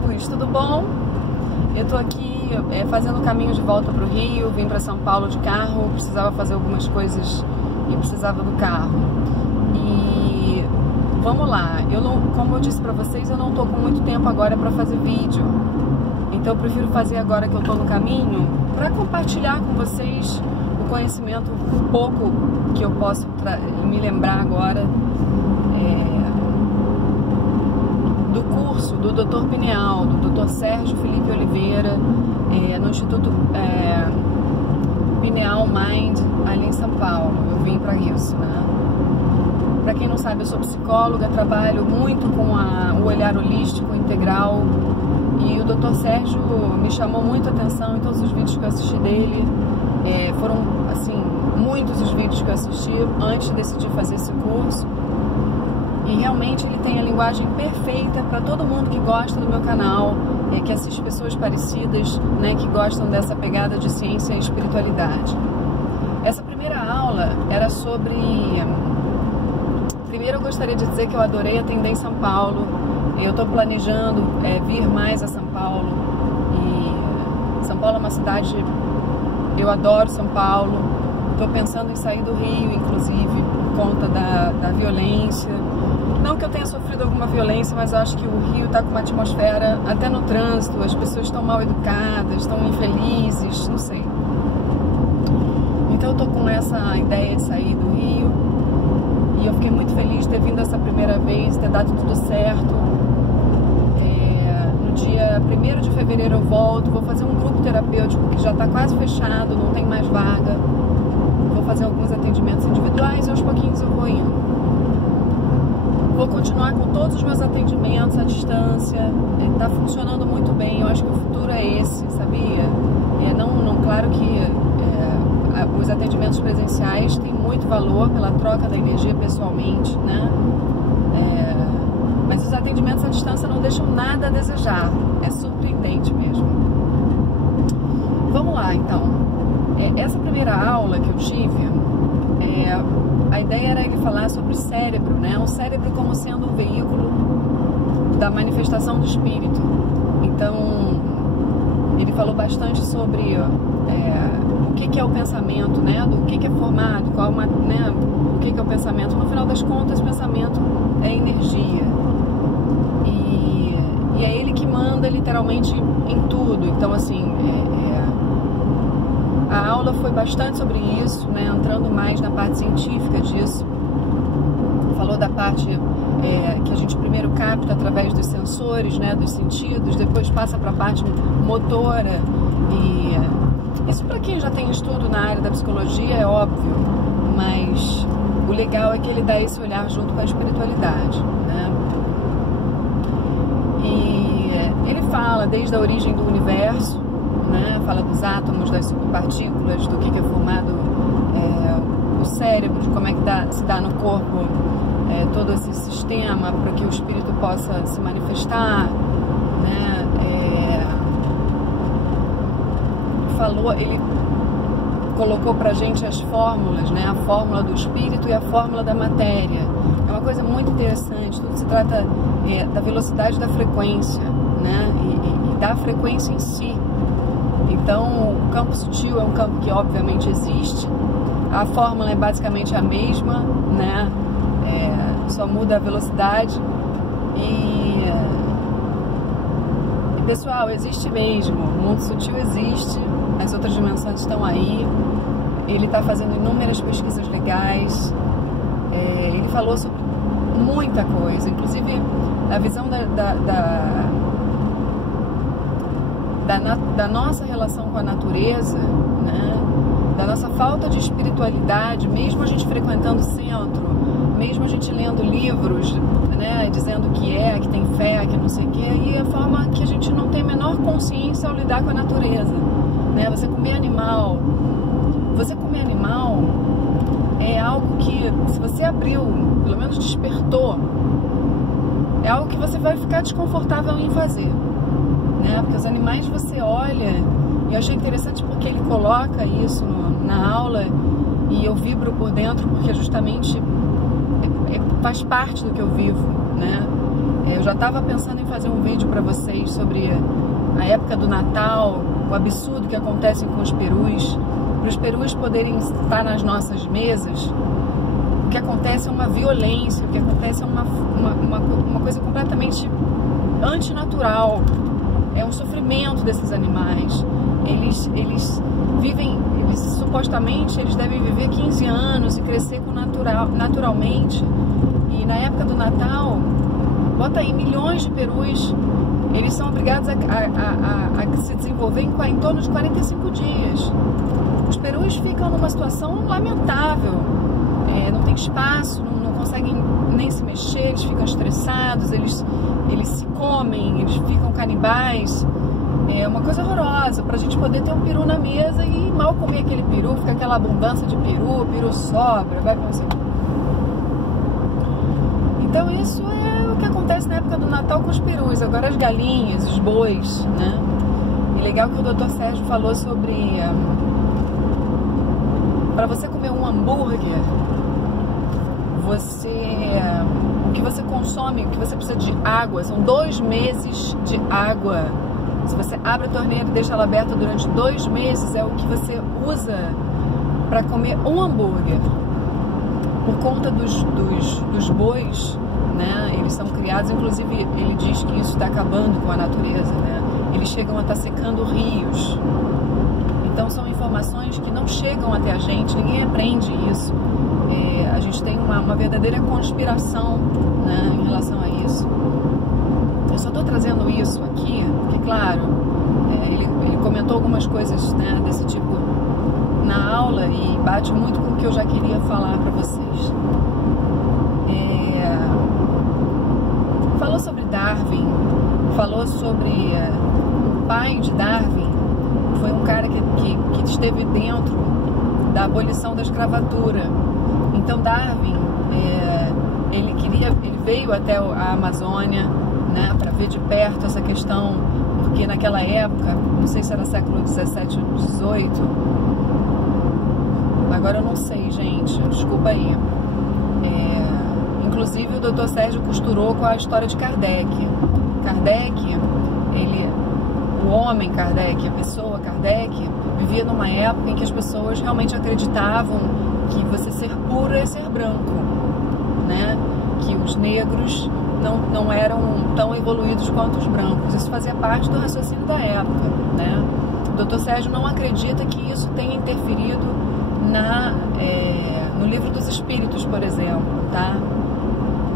amigos, tudo bom? Eu tô aqui fazendo o caminho de volta para o Rio, vim para São Paulo de carro, precisava fazer algumas coisas e precisava do carro. E vamos lá, como eu disse para vocês, eu não tô com muito tempo agora para fazer vídeo, então eu prefiro fazer agora que eu tô no caminho para compartilhar com vocês o conhecimento um pouco que eu posso me lembrar agora do curso do Dr. Pineal, do Dr. Sérgio Felipe Oliveira, no Instituto Pineal Mind, ali em São Paulo. Eu vim para isso, né? Para quem não sabe, eu sou psicóloga, trabalho muito com o olhar holístico integral, e o Dr. Sérgio me chamou muito a atenção em todos os vídeos que eu assisti dele. Foram, assim, muitos os vídeos que eu assisti antes de decidir fazer esse curso. E realmente ele tem a linguagem perfeita para todo mundo que gosta do meu canal, que assiste pessoas parecidas, né, que gostam dessa pegada de ciência e espiritualidade. Essa primeira aula era sobre... Primeiro eu gostaria de dizer que eu adorei atender em São Paulo. Eu estou planejando vir mais a São Paulo. E São Paulo é uma cidade... Eu adoro São Paulo. Estou pensando em sair do Rio, inclusive, por conta da violência. Não que eu tenha sofrido alguma violência, mas eu acho que o Rio está com uma atmosfera, até no trânsito, as pessoas estão mal educadas, estão infelizes, não sei. Então eu estou com essa ideia de sair do Rio, e eu fiquei muito feliz de ter vindo essa primeira vez, ter dado tudo certo. No dia 1º de fevereiro eu volto, vou fazer um grupo terapêutico que já está quase fechado, não tem mais vaga. Vou fazer alguns atendimentos individuais e aos pouquinhos eu vou indo. Vou continuar com todos os meus atendimentos à distância, está funcionando muito bem, eu acho que o futuro é esse, sabia? Claro que os atendimentos presenciais têm muito valor pela troca da energia pessoalmente, né? Mas os atendimentos à distância não deixam nada a desejar, é surpreendente mesmo. Vamos lá, então. Essa primeira aula que eu tive, a ideia era ele falar sobre o cérebro, né? O cérebro como sendo um veículo da manifestação do espírito. Então, ele falou bastante sobre o que é o pensamento, né? Do que é formado, né? O que é o pensamento. No final das contas, o pensamento é energia. E é ele que manda literalmente em tudo. Então, assim, a aula foi bastante sobre isso, né? Entrando mais na parte científica disso. Falou da parte que a gente primeiro capta através dos sensores, né? Dos sentidos, depois passa para a parte motora. E isso, para quem já tem estudo na área da psicologia, é óbvio, mas o legal é que ele dá esse olhar junto com a espiritualidade, né? E ele fala desde a origem do universo, né? Fala dos átomos, das subpartículas, do que é formado o cérebro, de como é que se dá no corpo todo esse sistema para que o espírito possa se manifestar, né? Ele colocou pra gente as fórmulas, né? A fórmula do espírito e a fórmula da matéria. É uma coisa muito interessante, tudo se trata da velocidade da frequência, né? E da frequência em si. Então, o campo sutil é um campo que obviamente existe. A fórmula é basicamente a mesma, né? Só muda a velocidade. E pessoal, existe mesmo. O mundo sutil existe. As outras dimensões estão aí. Ele está fazendo inúmeras pesquisas legais. Ele falou sobre muita coisa, inclusive a visão da nossa relação com a natureza, né? Da nossa falta de espiritualidade, mesmo a gente frequentando centro, mesmo a gente lendo livros, né? Dizendo que tem fé, que não sei o que, e a forma que a gente não tem a menor consciência ao lidar com a natureza, né? Você comer animal é algo que, se você abriu, pelo menos despertou, é algo que você vai ficar desconfortável em fazer, né? Porque os animais você olha, e eu achei interessante porque ele coloca isso na aula, e eu vibro por dentro porque justamente faz parte do que eu vivo, né? Eu já estava pensando em fazer um vídeo para vocês sobre a época do Natal, o absurdo que acontece com os perus. Para os perus poderem estar nas nossas mesas, o que acontece é uma violência, o que acontece é uma coisa completamente antinatural. É um sofrimento desses animais. Eles vivem, supostamente, eles devem viver 15 anos e crescer naturalmente. E na época do Natal, bota aí, milhões de perus, eles são obrigados a se desenvolver em torno de 45 dias. Os perus ficam numa situação lamentável, não tem espaço, não conseguem nem se mexer, eles ficam estressados, eles se comem, eles ficam canibais. É uma coisa horrorosa, pra gente poder ter um peru na mesa e mal comer aquele peru, fica aquela abundância de peru, o peru sobra, vai assim. Então isso é o que acontece na época do Natal com os perus. Agora as galinhas, os bois, né? E legal que o Dr. Sérgio falou sobre para você comer um hambúrguer, o que você consome, o que você precisa de água, são 2 meses de água. Se você abre a torneira e deixa ela aberta durante 2 meses, é o que você usa para comer um hambúrguer. Por conta dos bois, né? Eles são criados, inclusive ele diz que isso está acabando com a natureza, né? Eles chegam a estar secando rios. Então são informações que não chegam até a gente, ninguém aprende isso. A gente tem uma verdadeira conspiração, né, em relação a isso. Eu só estou trazendo isso aqui, porque claro, ele comentou algumas coisas, né, desse tipo na aula e bate muito com o que eu já queria falar para vocês. Falou sobre Darwin, falou sobre o pai de Darwin, foi um cara que esteve dentro da abolição da escravatura. Então Darwin, ele veio até a Amazônia, né, para ver de perto essa questão, porque naquela época, não sei se era século 17 ou 18, agora eu não sei, gente, desculpa aí. Inclusive o Dr. Sérgio costurou com a história de Kardec. Kardec, o homem Kardec, a pessoa Kardec, vivia numa época em que as pessoas realmente acreditavam que você ser puro é ser branco, né? Que os negros não eram tão evoluídos quanto os brancos. Isso fazia parte do raciocínio da época, né? O Dr. Sérgio não acredita que isso tenha interferido no Livro dos Espíritos, por exemplo, tá?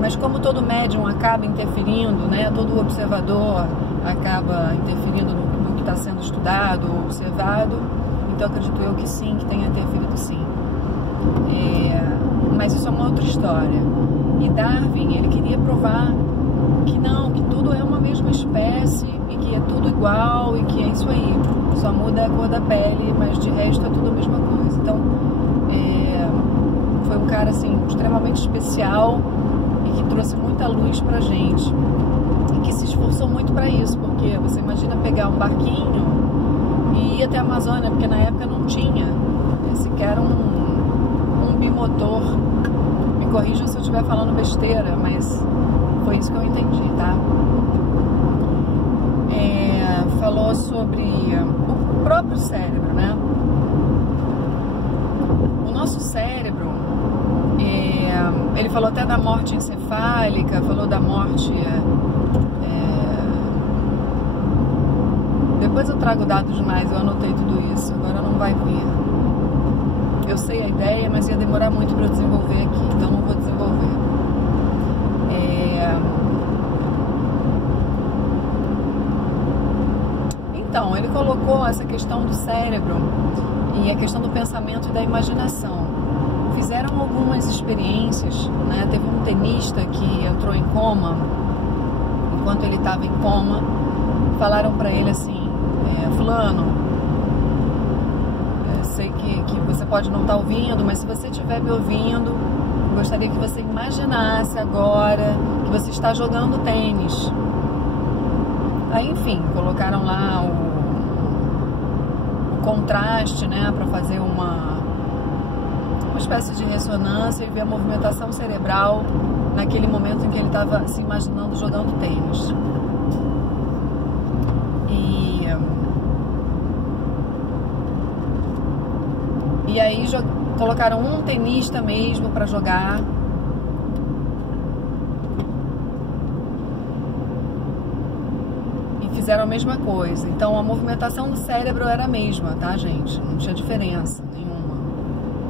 Mas como todo médium acaba interferindo, né? Todo observador acaba interferindo no que está sendo estudado ou observado, então acredito eu que sim, que tenha interferido sim. Mas isso é uma outra história. E Darwin, ele queria provar que não, que tudo é uma mesma espécie e que é tudo igual e que é isso aí, só muda a cor da pele, mas de resto é tudo a mesma coisa. Então foi um cara assim extremamente especial e que trouxe muita luz pra gente e que se esforçou muito para isso, porque você imagina pegar um barquinho e ir até a Amazônia, porque na época não tinha sequer um bimotor. Me corrijam se eu estiver falando besteira, mas foi isso que eu entendi, tá? Falou sobre o próprio cérebro, né? O nosso cérebro, ele falou até da morte encefálica, falou da morte... Depois eu trago dados mais, eu anotei tudo isso, agora não vai vir. Eu sei a ideia, mas ia demorar muito para eu desenvolver aqui, então não vou desenvolver. Então, ele colocou essa questão do cérebro e a questão do pensamento e da imaginação. Fizeram algumas experiências, né? Teve um tenista que entrou em coma. Enquanto ele estava em coma, falaram para ele assim: fulano, sei que você pode não estar ouvindo, mas se você estiver me ouvindo, gostaria que você imaginasse agora que você está jogando tênis. Aí, enfim, colocaram lá o contraste, né, para fazer uma espécie de ressonância e ver a movimentação cerebral naquele momento em que ele estava se imaginando jogando tênis. E aí colocaram um tenista mesmo para jogar. E fizeram a mesma coisa. Então a movimentação do cérebro era a mesma, tá, gente? Não tinha diferença nenhuma.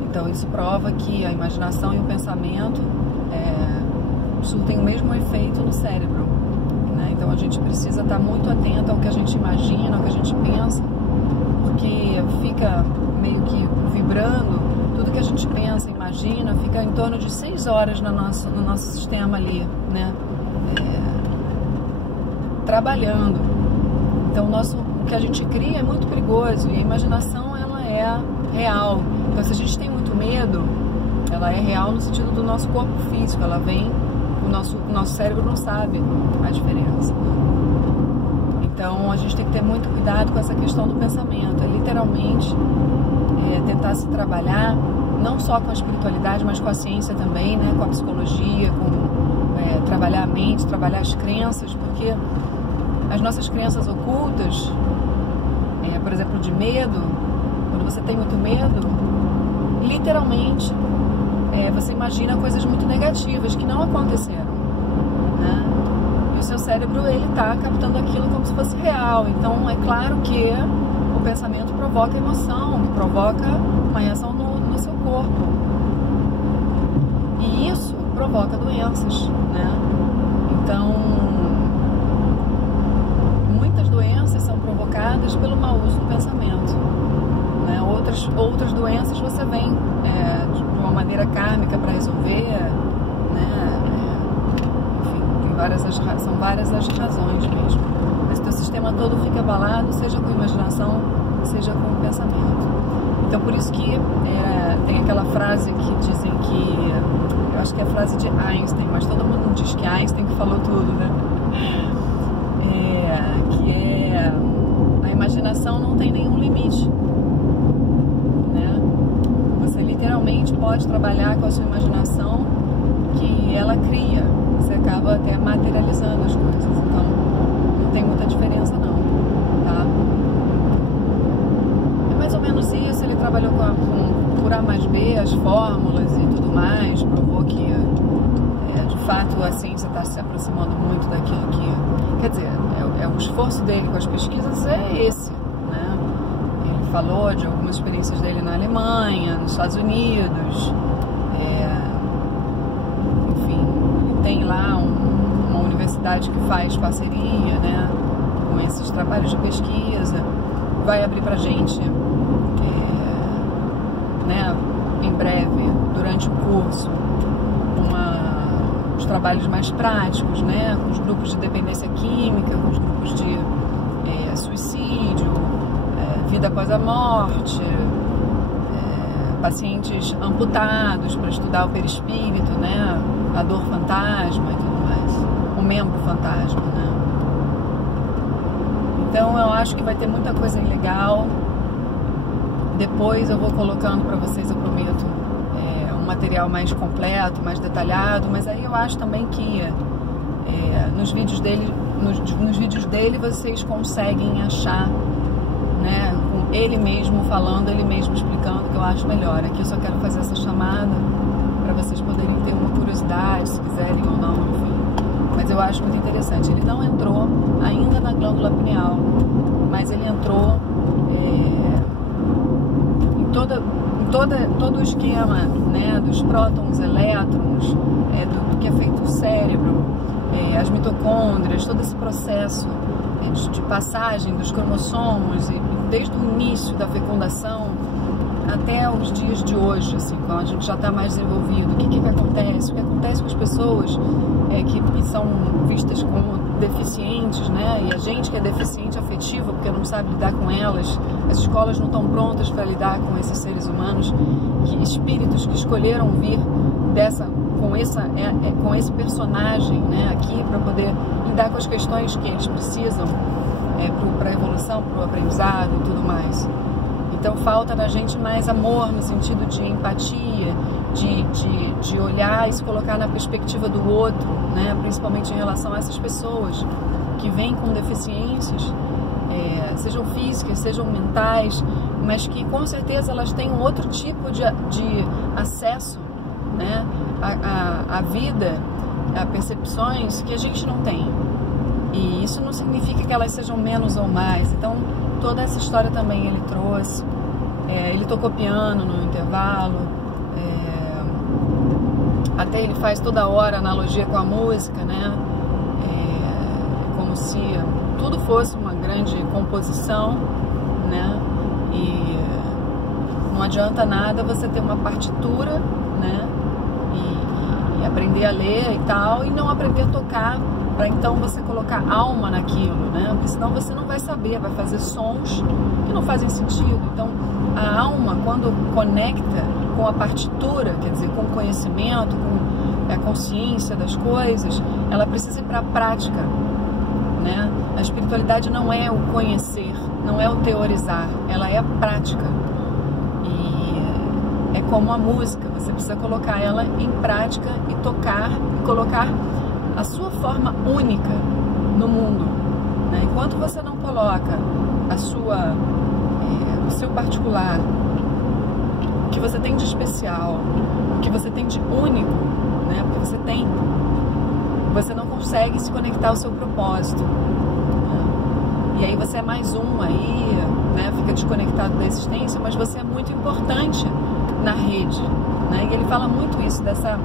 Então isso prova que a imaginação e o pensamento surtem o mesmo efeito no cérebro, né? Então a gente precisa estar muito atento ao que a gente imagina, ao que a gente pensa, porque fica meio que vibrando, tudo que a gente pensa, imagina, fica em torno de 6 horas no nosso sistema ali, né? Trabalhando. Então o que a gente cria é muito perigoso, e a imaginação, ela é real. Então se a gente tem muito medo, ela é real no sentido do nosso corpo físico, ela vem, o nosso cérebro não sabe a diferença. Então a gente tem que ter muito cuidado com essa questão do pensamento, literalmente tentar se trabalhar, não só com a espiritualidade, mas com a ciência também, né? Com a psicologia, com trabalhar a mente, trabalhar as crenças, porque as nossas crenças ocultas, por exemplo, de medo, quando você tem muito medo, literalmente você imagina coisas muito negativas que não aconteceram, né? E o seu cérebro, ele está captando aquilo como se fosse real. Então é claro que o pensamento provoca emoção, provoca uma reação no seu corpo, e isso provoca doenças, né? Então muitas doenças são provocadas pelo mau uso do pensamento, né? Outras doenças você vem de uma maneira kármica para resolver, né? Enfim, são várias as razões mesmo. Mas o teu sistema todo fica abalado, seja com imaginação, seja com pensamento. Então por isso que tem aquela frase que dizem que, eu acho que é a frase de Einstein, mas todo mundo diz que Einstein que falou tudo, né? A imaginação não tem nenhum limite, né? Você literalmente pode trabalhar com a sua imaginação, que ela cria, você acaba até materializando as coisas. Então não tem muita diferença não, tá? É mais ou menos isso. Ele trabalhou com por A mais B, as fórmulas e tudo mais, provou que de fato a ciência está se aproximando muito daquilo que, quer dizer, o esforço dele com as pesquisas é esse, né? Ele falou de algumas experiências dele na Alemanha, nos Estados Unidos, enfim, ele tem lá uma universidade que faz parceria, né, com esses trabalhos de pesquisa, vai abrir pra gente, né, em breve, durante o curso, os trabalhos mais práticos, né, com os grupos de dependência química, com os grupos de suicídio, vida após a morte, pacientes amputados para estudar o perispírito, né, a dor fantasma e tudo mais, o membro fantasma, né. Então eu acho que vai ter muita coisa legal. Depois eu vou colocando para vocês, eu prometo, um material mais completo, mais detalhado, mas aí eu acho também que nos vídeos dele vocês conseguem achar, né, com ele mesmo falando, ele mesmo explicando, que eu acho melhor. Aqui eu só quero fazer essa chamada para vocês poderem ter uma curiosidade, se quiserem ou não, enfim. Mas eu acho muito interessante. Ele não entrou ainda na glândula pineal, mas ele entrou em todo o esquema, né, dos prótons, elétrons, do que é feito o cérebro, as mitocôndrias, todo esse processo de passagem dos cromossomos, e desde o início da fecundação até os dias de hoje, assim, quando a gente já está mais desenvolvido. O que acontece? O que acontece com as pessoas que são vistas como deficientes, né? E a gente que é deficiente afetiva, porque não sabe lidar com elas, as escolas não estão prontas para lidar com esses seres humanos, espíritos que escolheram vir com esse personagem, né, aqui, para poder lidar com as questões que eles precisam para a evolução, para o aprendizado e tudo mais. Então falta na gente mais amor, no sentido de empatia, de olhar e se colocar na perspectiva do outro, né? Principalmente em relação a essas pessoas que vêm com deficiências, sejam físicas, sejam mentais, mas que com certeza elas têm um outro tipo de acesso, né? A vida, a percepções que a gente não tem. E isso não significa que elas sejam menos ou mais. Então toda essa história também ele trouxe. Ele tocou piano no intervalo, até ele faz toda hora analogia com a música, né? Como se tudo fosse uma grande composição, né? E não adianta nada você ter uma partitura, né? E aprender a ler e tal, e não aprender a tocar, para então você colocar alma naquilo, né? Porque senão você não vai saber, vai fazer sons que não fazem sentido. Então a alma, quando conecta com a partitura, quer dizer, com o conhecimento, com a consciência das coisas, ela precisa ir para a prática, né? A espiritualidade não é o conhecer, não é o teorizar, ela é a prática. E é como a música, você precisa colocar ela em prática e tocar e colocar a sua forma única no mundo, né? Enquanto você não coloca o seu particular, o que você tem de especial, o que você tem de único, né? Porque você não consegue se conectar ao seu propósito, né? E aí você é mais um aí, né? Fica desconectado da existência, mas você é muito importante na rede, né? E ele fala muito isso, dessa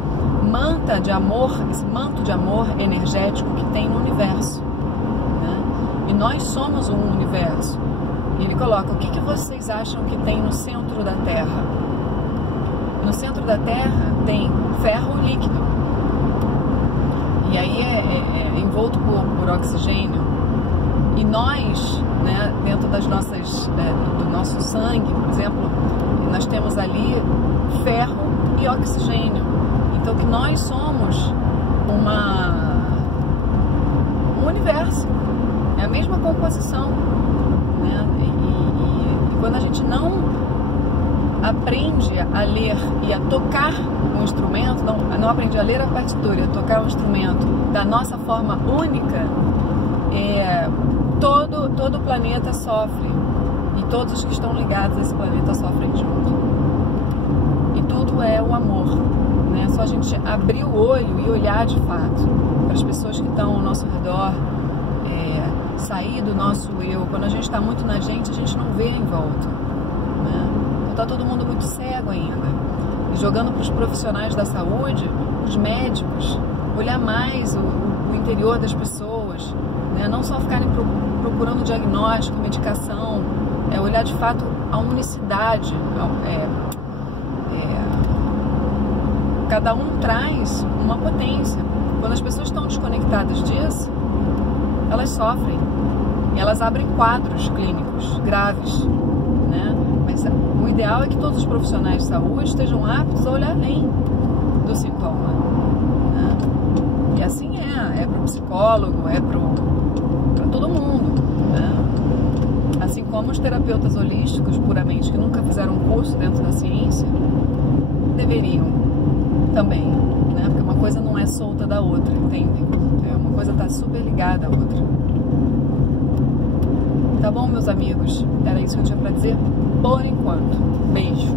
manta de amor, esse manto de amor energético que tem no universo, né? E nós somos um universo. E ele coloca, o que vocês acham que tem no centro da Terra? No centro da Terra tem ferro líquido. E aí é envolto por oxigênio. E nós, né, dentro das nossas, do nosso sangue, por exemplo, nós temos ali ferro e oxigênio. Então que nós somos um universo. É a mesma composição, né? E quando a gente não aprende a ler e a tocar um instrumento, não aprende a ler a partitura, a tocar um instrumento da nossa forma única, todo o planeta sofre, e todos os que estão ligados a esse planeta sofrem junto. E tudo é o amor, né? Só a gente abrir o olho e olhar de fato para as pessoas que estão ao nosso redor, sair do nosso eu. Quando a gente está muito na gente, a gente não vê em volta, né? Então está todo mundo muito cego ainda. E jogando para os profissionais da saúde, os médicos, olhar mais o interior das pessoas, né? Não só ficarem procurando diagnóstico, medicação, olhar de fato a unicidade. Cada um traz uma potência. Quando as pessoas estão desconectadas disso, elas sofrem. E elas abrem quadros clínicos graves, né? Mas o ideal é que todos os profissionais de saúde estejam aptos a olhar além do sintoma, né? E assim é para o psicólogo, para todo mundo, né? Assim como os terapeutas holísticos, puramente, que nunca fizeram um curso dentro da ciência, deveriam também, né? Porque uma coisa não é solta da outra, entende? Uma coisa está super ligada à outra. Tá bom, meus amigos? Era isso que eu tinha para dizer por enquanto. Beijo!